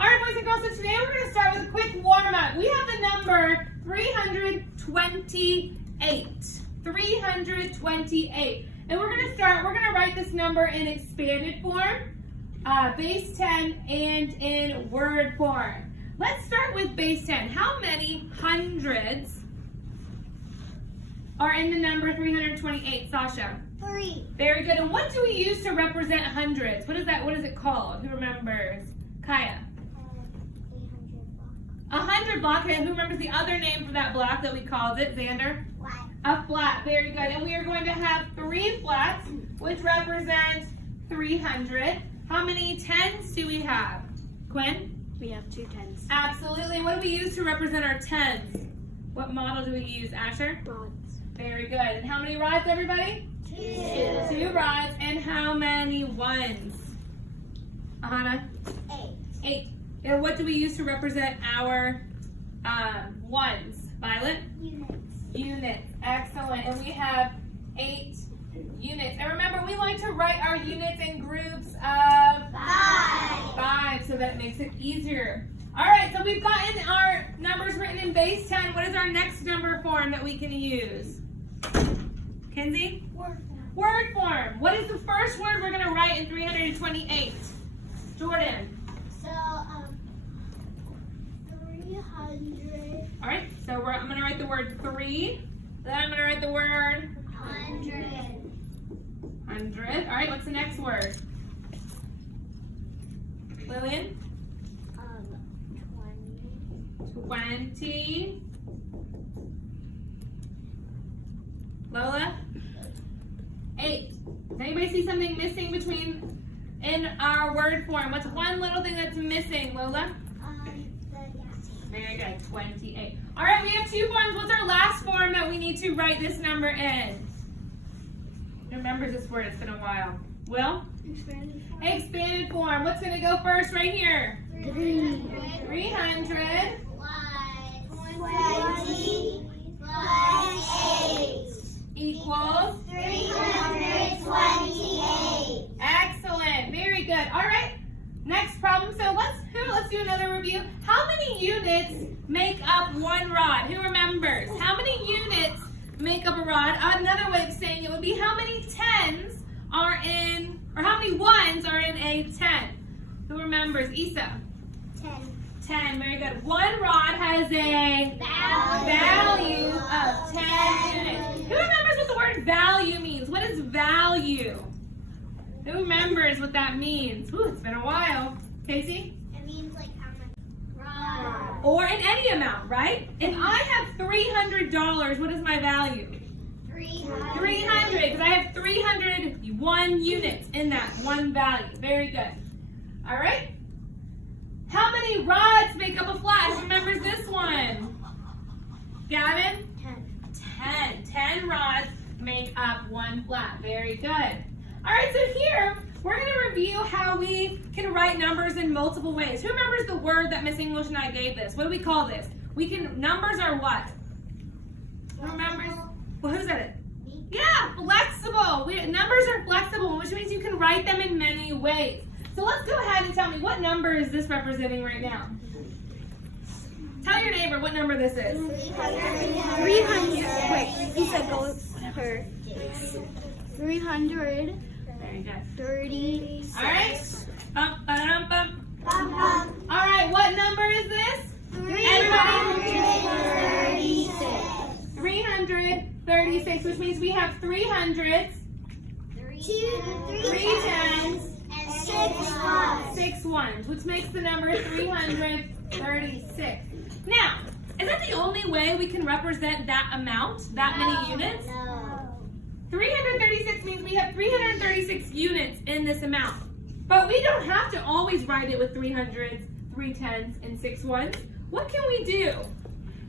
All right, boys and girls, so today we're going to start with a quick warm-up. We have the number 328. 328. And we're going to write this number in expanded form, base 10, and in word form. Let's start with base 10. How many hundreds are in the number 328, Sasha? 3. Very good. And what do we use to represent hundreds? What is that? What is it called? Who remembers? Kaya. 100 block. And who remembers the other name for that block that we called it? Xander? Flat. A flat. Very good. And we are going to have 3 flats, which represent 300. How many tens do we have? Quinn? We have 2 tens. Absolutely. What do we use to represent our tens? What model do we use, Asher? Rods. Very good. And how many rods, everybody? 2. 2 rods. And how many ones? Ahana? 8. 8. And what do we use to represent our ones? Violet? Units. Units. Excellent. And we have 8 units. And remember, we like to write our units in groups of 5 so that it makes it easier. All right, so we've gotten our numbers written in base 10. What is our next number form that we can use? Kenzie? Word. Word form. What is the first word we're going to write in 328? Jordan. So, 300. All right, so I'm going to write the word 3. Then I'm going to write the word 100. 100. All right, what's the next word? Lillian? 20. Lola? 8. Does anybody see something missing in our word form? What's one little thing that's missing, Lola? Very good, 28. All right, we have 2 forms. What's our last form that we need to write this number in? Who remembers this word? It's been a while. Will? Expanded form. Expanded form. What's going to go first right here? 300. 300 20 plus 8 equals 328. excellent. Very good. All right. Next problem. So let's do another review. How many units make up 1 rod? Who remembers? How many units make up a rod? Another way of saying it would be how many tens are in, or how many ones are in a 10? Who remembers? Isa? 10. Very good. 1 rod has a value of 10 units. Who remembers what the word value means? What is value? Who remembers what that means? Ooh, it's been a while. Casey? It means like how much rod. Or in any amount, right? If I have $300, what is my value? 300, because I have 301 units in that one value. Very good. All right. How many rods make up a flat? Who remembers this one? Gavin? 10. 10 rods make up 1 flat. Very good. All right, so here we're going to review how we can write numbers in multiple ways. Who remembers the word that Miss English and I gave this? What do we call this? Numbers are what? Who remembers? Well, who said it? Yeah, flexible. Numbers are flexible, which means you can write them in many ways. So let's go ahead and tell me, what number is this representing right now? Tell your neighbor what number this is. 300. Wait, you said go per 300. Very good. 30. All right. Bum, ba-dum, bum. All right, what number is this? 336. 336, which means we have 300s, 3 tens, and 6 ones. 6 ones, which makes the number 336. Now, is that the only way we can represent that amount, that many units? No. 336 means we have 336 units in this amount. But we don't have to always write it with 300s, 3 tens, and 6 ones. What can we do?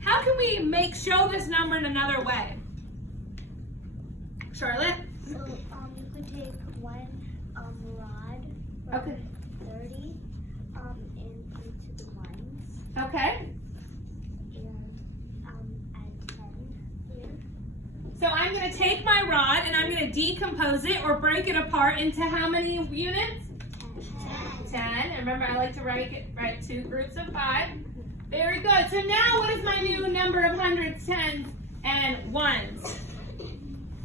How can we show this number in another way? Charlotte? So you could take 1 rod. Okay. 30 into the ones. Okay. And add 10 here. So I'm going to take my rod and I'm going to decompose it or break it apart into how many units? 10. And remember, I like to write 2 groups of 5. Very good. So now what is my new number of hundreds, tens, and ones?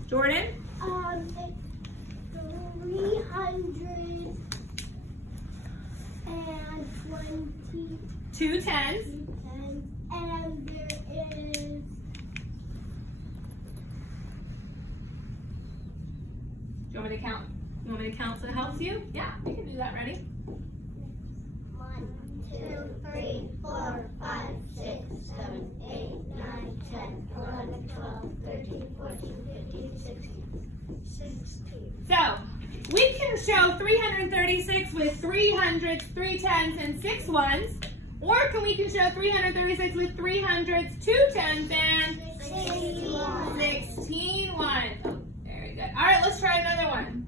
Jordan? 320. 2 tens. And there is. Do you want me to count? You want me to count so it helps you? Yeah, we can do that. Ready? 1, 2, 3, 4, 5, 6, 7, 8, 9, 10, 11, 12, 13, 14, 15, 16, 16. So, we can show 336 with 3 hundreds, 3 tens, and 6 ones. Or we can show 336 with 3 hundreds, 2 tens, and 16 ones. Oh, very good. All right, let's try another one.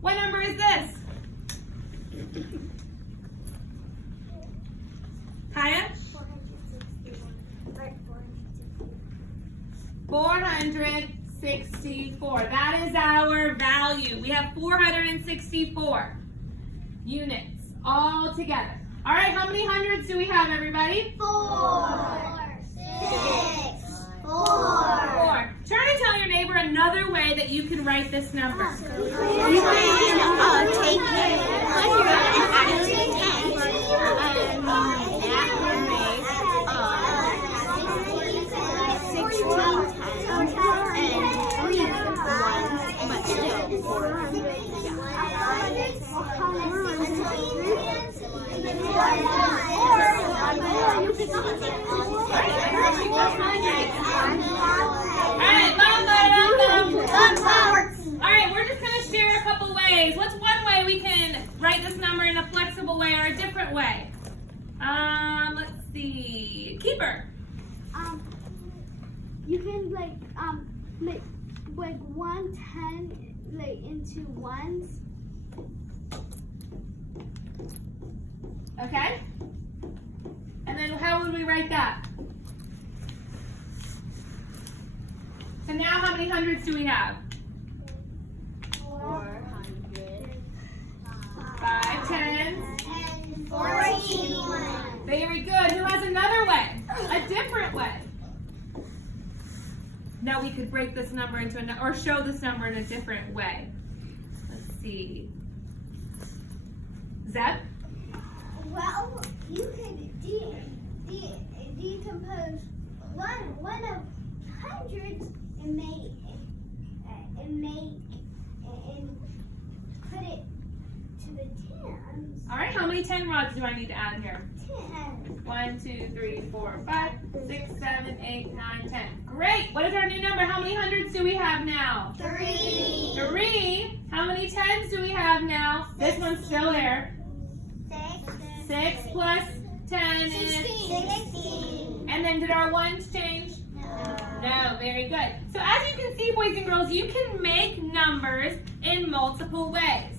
What number is this? Kaya? 464. That is our value. We have 464 units all together. All right, how many hundreds do we have, everybody? 4, 6, 4. 4. Try to tell your neighbor another way that you can write this number. You can take 100 and add it to 10. And that will make 16 tens and 3 ones, but still 400. Alright, we're just going to share a couple ways. What's one way we can write this number in a flexible way or a different way? Let's see. Keeper. You can make 110 into ones. Okay. And then how would we write that? So now how many hundreds do we have? 400. 5 tens. And 14. Very good. Who has another way? A different way. Now we could break this number into or show this number in a different way. Let's see. Zeb? Well, you could decompose one of hundreds and put it to the tens. All right, how many 10 rods do I need to add here? 10. 1, 2, 3, 4, 5, 6, 7, 8, 9, 10. Great. What is our new number? How many hundreds do we have now? 3. 3. How many tens do we have now? This one's still there. 6 plus 10 is 16. And then did our ones change? No, very good. So as you can see, boys and girls, you can make numbers in multiple ways.